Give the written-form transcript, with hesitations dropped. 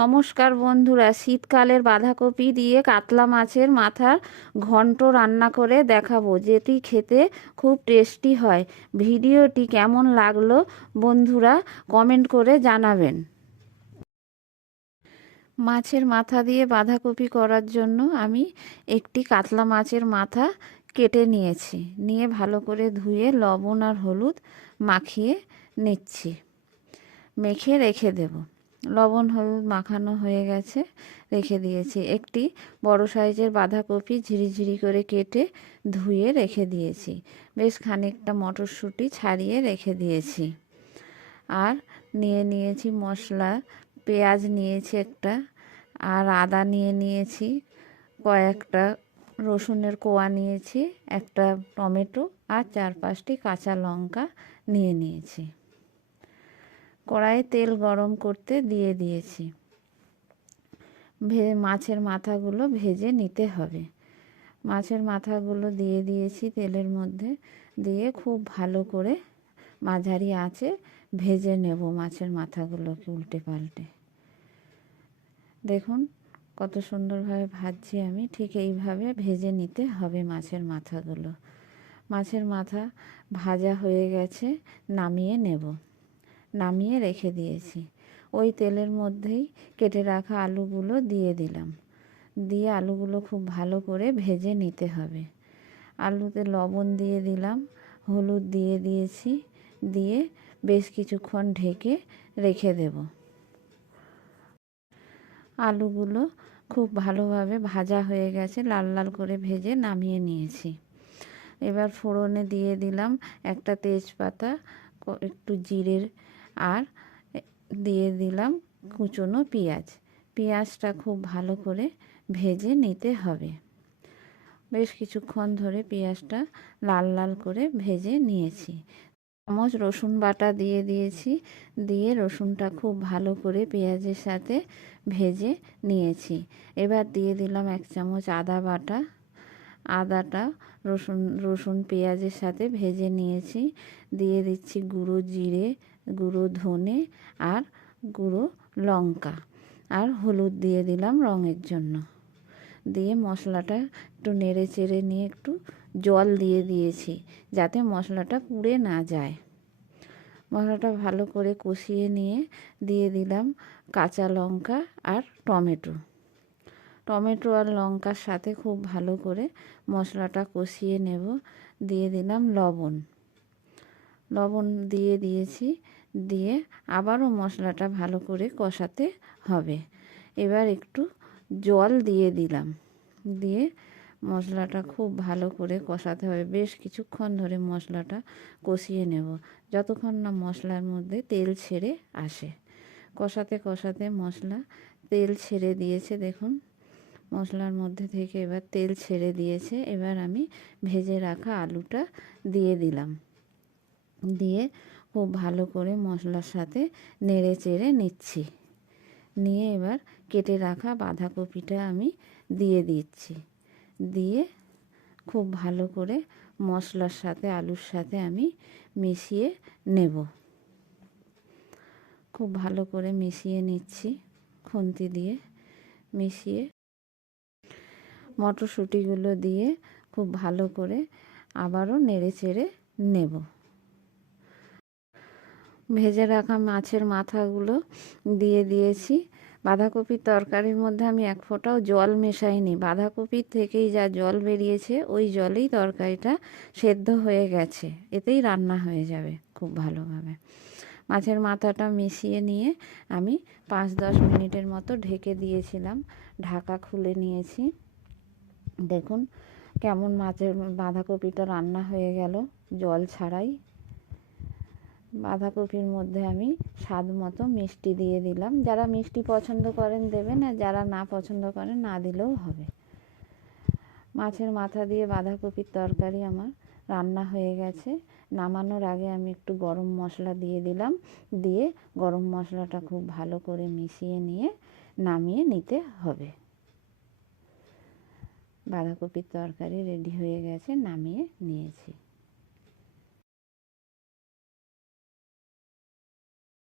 নমস্কার বন্ধুরা, শীতকালের বাঁধাকপি দিয়ে কাতলা মাছের মাথার ঘন্ট রান্না করে দেখাবো, যেটি খেতে খুব টেস্টি হয়। ভিডিওটি কেমন লাগলো বন্ধুরা কমেন্ট করে জানাবেন। মাছের মাথা দিয়ে বাঁধাকপি করার জন্য আমি একটি কাতলা মাছের মাথা কেটে নিয়েছি। নিয়ে ভালো করে ধুয়ে লবণ আর হলুদ মাখিয়ে নিচ্ছি, মেখে রেখে দেব। লবণ হলুদ মাখানো হয়ে গেছে, রেখে দিয়েছি। একটি বড় সাইজের বাঁধাকপি ঝিরিঝিরি করে কেটে ধুয়ে রেখে দিয়েছি। বেশ খানিকটা মটরশুঁটি ছাড়িয়ে রেখে দিয়েছি। আর নিয়ে নিয়েছি মশলা, পেঁয়াজ নিয়েছি একটা, আর আদা নিয়ে নিয়েছি, কয়েকটা রসুনের কোয়া নিয়েছি, একটা টমেটো আর 4-5টি কাঁচা লঙ্কা নিয়ে নিয়েছি। কড়াইয়ে তেল গরম করতে দিয়ে দিয়েছি। মাছের মাথাগুলো ভেজে নিতে হবে। মাছের মাথাগুলো দিয়ে দিয়েছি তেলের মধ্যে, দিয়ে খুব ভালো করে মাঝারি আঁচে ভেজে নেব মাছের মাথাগুলোকে উল্টে পাল্টে। দেখুন কত সুন্দরভাবে ভাজছি আমি। ঠিক এইভাবে ভেজে নিতে হবে মাছের মাথাগুলো। মাছের মাথা ভাজা হয়ে গেছে, নামিয়ে নেব। নামিয়ে রেখে দিয়েছি। ওই তেলের মধ্যেই কেটে রাখা আলুগুলো দিয়ে দিলাম। দিয়ে আলুগুলো খুব ভালো করে ভেজে নিতে হবে। আলুতে লবণ দিয়ে দিলাম, হলুদ দিয়ে দিয়েছি, দিয়ে বেশ কিছুক্ষণ ঢেকে রেখে দেব। আলুগুলো খুব ভালোভাবে ভাজা হয়ে গেছে, লাল লাল করে ভেজে নামিয়ে নিয়েছি। এবার ফোড়নে দিয়ে দিলাম একটা তেজপাতা, একটু জিরের, আর দিয়ে দিলাম কুচনো পেঁয়াজ। পেঁয়াজটা খুব ভালো করে ভেজে নিতে হবে। বেশ কিছুক্ষণ ধরে পেঁয়াজটা লাল লাল করে ভেজে নিয়েছি। চামচ রসুন বাটা দিয়ে দিয়েছি, দিয়ে রসুনটা খুব ভালো করে পেঁয়াজের সাথে ভেজে নিয়েছি। এবার দিয়ে দিলাম 1 চামচ আদা বাটা। আদাটা রসুন পেঁয়াজের সাথে ভেজে নিয়েছি। দিয়ে দিচ্ছি গুঁড়ো জিরে, গুঁড়ো ধনে আর গুঁড়ো লঙ্কা, আর হলুদ দিয়ে দিলাম রঙের জন্য। দিয়ে মশলাটা একটু নেড়ে চেড়ে নিয়ে একটু জল দিয়ে দিয়েছি, যাতে মশলাটা পুড়ে না যায়। মশলাটা ভালো করে কষিয়ে নিয়ে দিয়ে দিলাম কাঁচা লঙ্কা আর টমেটো। টমেটো আর লঙ্কার সাথে খুব ভালো করে মশলাটা কষিয়ে নেব। দিয়ে দিলাম লবণ। লবণ দিয়ে দিয়েছি, দিয়ে আবারও মশলাটা ভালো করে কষাতে হবে। এবার একটু জল দিয়ে দিলাম, দিয়ে মশলাটা খুব ভালো করে কষাতে হবে। বেশ কিছুক্ষণ ধরে মশলাটা কষিয়ে নেব, যতক্ষণ না মশলার মধ্যে তেল ছেড়ে আসে। কষাতে কষাতে মশলা তেল ছেড়ে দিয়েছে, দেখুন মশলার মধ্যে থেকে এবার তেল ছেড়ে দিয়েছে। এবার আমি ভেজে রাখা আলুটা দিয়ে দিলাম, দিয়ে খুব ভালো করে মশলার সাথে নেড়ে চেড়ে নিচ্ছি। নিয়ে এবার কেটে রাখা বাঁধাকপিটা আমি দিয়ে দিচ্ছি। দিয়ে খুব ভালো করে মশলার সাথে আলুর সাথে আমি মিশিয়ে নেব। খুব ভালো করে মিশিয়ে নিচ্ছি, খুন্তি দিয়ে মিশিয়ে মটরশুঁটিগুলো দিয়ে খুব ভালো করে আবারও নেড়ে চেড়ে নেব। ভেজে রাখা মাছের মাথাগুলো দিয়ে দিয়েছি। বাঁধাকপির তরকারির মধ্যে আমি 1 ফোঁটাও জল মেশাইনি। বাঁধাকপির থেকেই যা জল বেরিয়েছে ওই জলেই তরকারিটা সেদ্ধ হয়ে গেছে, এতেই রান্না হয়ে যাবে খুব ভালোভাবে। মাছের মাথাটা মিশিয়ে নিয়ে আমি 5-10 মিনিটের মতো ঢেকে দিয়েছিলাম। ঢাকা খুলে নিয়েছি। দেখুন কেমন মাছের বাঁধাকপিটা রান্না হয়ে গেল জল ছাড়াই। বাঁধাকপির মধ্যে আমি স্বাদ মতো মিষ্টি দিয়ে দিলাম। যারা মিষ্টি পছন্দ করেন দেবেন, আর যারা না পছন্দ করেন না দিলেও হবে। মাছের মাথা দিয়ে বাঁধাকপির তরকারি আমার রান্না হয়ে গেছে। নামানোর আগে আমি একটু গরম মশলা দিয়ে দিলাম, দিয়ে গরম মশলাটা খুব ভালো করে মিশিয়ে নিয়ে নামিয়ে নিতে হবে। বাঁধাকপির তরকারি রেডি হয়ে গেছে, নামিয়ে নিয়েছি।